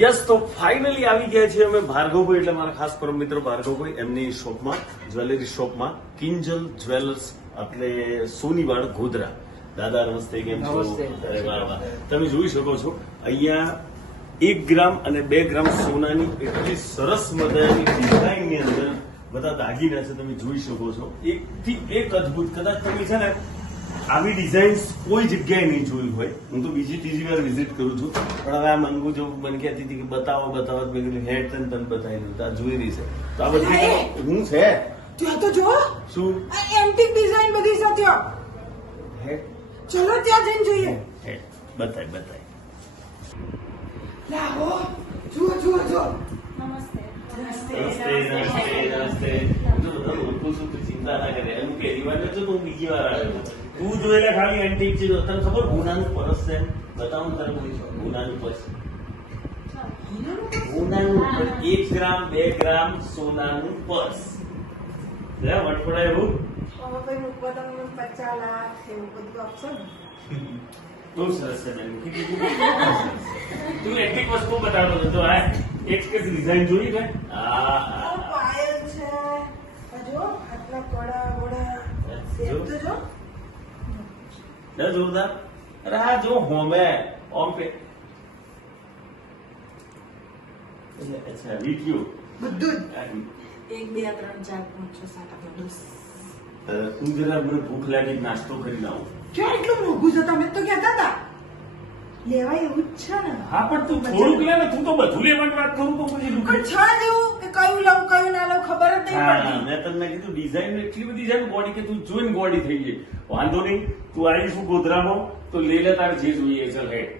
Yes તો finally આવી ગયા છે અમે ભાર્ગવભાઈ એટલે મારા ખાસ પરમ મિત્ર ભાર્ગવભાઈ એમની શોપમાં જ્વેલરી શોપમાં કિંજલ જ્વેલર્સ એટલે સોનીવાડ ગોધરા. દાદા નમસ્તે કેમ છો? તમે જોઈ શકો છો અહીંયા એક ગ્રામ અને બે ગ્રામ સોનાની એટલી સરસ મજાની ડિઝાઇનની અંદર બધા દાગીના છે તમે જોઈ શકો છો. એકથી એક અદભુત. કદાચ તમે છે ને આવી ડિઝાઇન્સ કોઈ જગ્યાએ નહીં જોઈ હોય. હું તો બીજી ત્રીજી વાર વિઝિટ કરું છું. પણ હવે આ મંગુ જો મને કહેતી હતી કે બતાવો બતાવો મેં કીધું હેડ તને તને બતાવી દઉં. આ જોઈ રહી છે. તો આ બધી હું છે? ત્યાં તો જો. શું? એન્ટિક ડિઝાઇન બધી છે ત્યાં હેડ ચલો ત્યાં જઈને જોઈએ. હેડ બતાય બતાય. લાવો. કરે એમ પહેલી વાર નથી તો હું બીજી વાર આવ્યો તું જોયેલા ખાલી એન્ટિક છે તને ખબર ગુનાનું પરસ છે એમ? બતાવું ને તારે કોઈ ગુનાનું પરસ સોનાનું પર એક ગ્રામ બે ગ્રામ સોનાનું પર્સ લે વટપડા એવું હવે ભાઈ મૂકવા તમે પચાસ લાખ એવું બધું આપશો ને બહુ સરસ છે બેન મૂકી દીધું. તું એટલી વસ્તુ બતાવતો હતો તો આ એક એક ડિઝાઇન જોઈ ને આ આ આ, પાયલ છે આ જો આટલા કડા વડા સેટ તો જો આ. જોરદાર અરે આ જો હોમે ઓમ પે એટલે, અચ્છા વીટીઓ બધું આ, જ એક બે ત્રણ ચાર પાંચ છ સાત આઠ નવ દસ અ, તું જરા મને ભૂખ લાગી નાસ્તો કરી લાવું ક્યાં એટલું મોંઘું છે તમે તો કહેતા હતા લેવાય એવું જ છે ને હા પણ તું થોડુંક લે ને તું તો બધું લેવાની વાત કરું તો પછી પણ છે નહીં હા, પડતી મેં તમને કીધું ડિઝાઇન એટલી બધી છે ને બોડી કે તું જોઈને બોડી થઈ ગઈ વાંધો નહીં તું આવીશું ગોધરામાં તો લઈ લે તારે જે જોઈએ ચાલ હેડ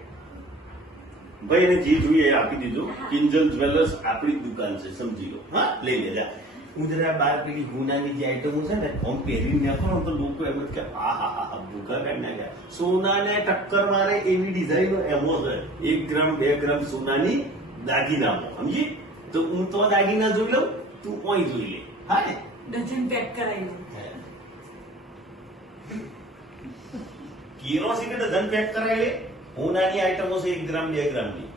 ભાઈ એને જે જોઈએ એ આપી દીધું કિંજલ જ્વેલર્સ આપણી જ દુકાન છે સમજી લો હા લઈ લે જા હું જરા બાર પેલી ગુનાની જે આઈટમો છે ને આમ પહેરીને નાખો ને તો લોકો એમ જ કે આ હા હા હા ભૂખા કાઢી નાખ્યા સોનાને ટક્કર મારે એવી ડિઝાઇનો એમો છે એક ગ્રામ બે ગ્રામ સોનાની દાગીનામાં સમજી તો હું તો દાગીના જોઈ લઉં તું કોઈ જોઈ લે હા ને ડઝન પેક કરાવી દઉં કિરોસીન એટલે ધન પેક કરાય લે સોનાની આઈટમો છે એક ગ્રામ બે ગ્રામની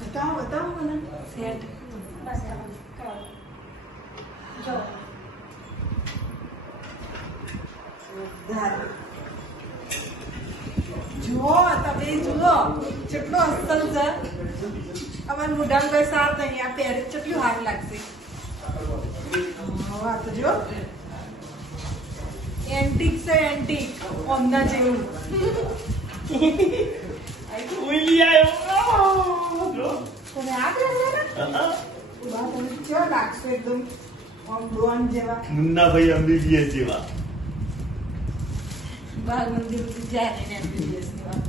બતાવો બતાવો મને સેટ બસ કરો જો જુઓ તમે જુઓ કેટલો અસલ છે અમારે મુઢાનભાઈ સાથ નહીં આ પહેરે કેટલું હાર લાગશે હા, તો જો એન્ટિક છે એન્ટિક ઓમના જેવું ઓઈલી આવ્યો જો તમે આ પહેરવાના? હા, વાહ, તમે કેવા લાગશો એકદમ ઓમ ડોન જેવા મુન્નાભાઈ એમબીબીએસ જેવા બાર મંદિર સુધી જાય ને એને MBBS ની વાત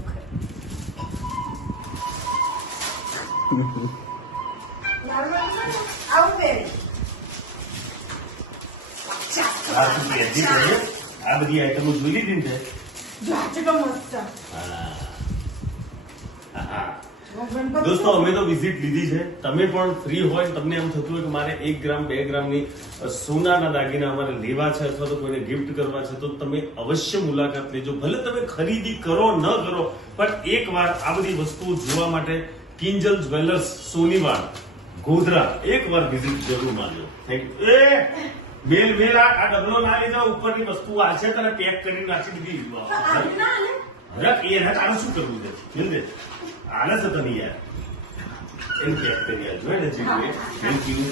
દોસ્તો, અમે તો વિઝિટ લીધી છે. તમે પણ ફ્રી હોય તમને એમ થતું હોય કે મારે એક ગ્રામ, બે ગ્રામની ની સોનાના દાગીના અમારે લેવા છે અથવા તો કોઈને ગિફ્ટ કરવા છે, તો તમે અવશ્ય મુલાકાત લેજો. ભલે તમે ખરીદી કરો, ન કરો, પણ એકવાર આ બધી વસ્તુઓ જોવા માટે કિંજલ જ્વેલર્સ સોનીવાડ ગોધરા એકવાર વિઝિટ જરૂર મારજો થેન્ક એ મેલ મેલ આ આ ડબલો ના લઈ જાઓ ઉપરની વસ્તુ આ છે તને પેક કરીને નાખી દીધી આને ના આને? અરે એ એને તારે શું કરવું છે મિલ દે આને છે તને યાર એને પેક કરી આપજો એને જે થેન્ક યુ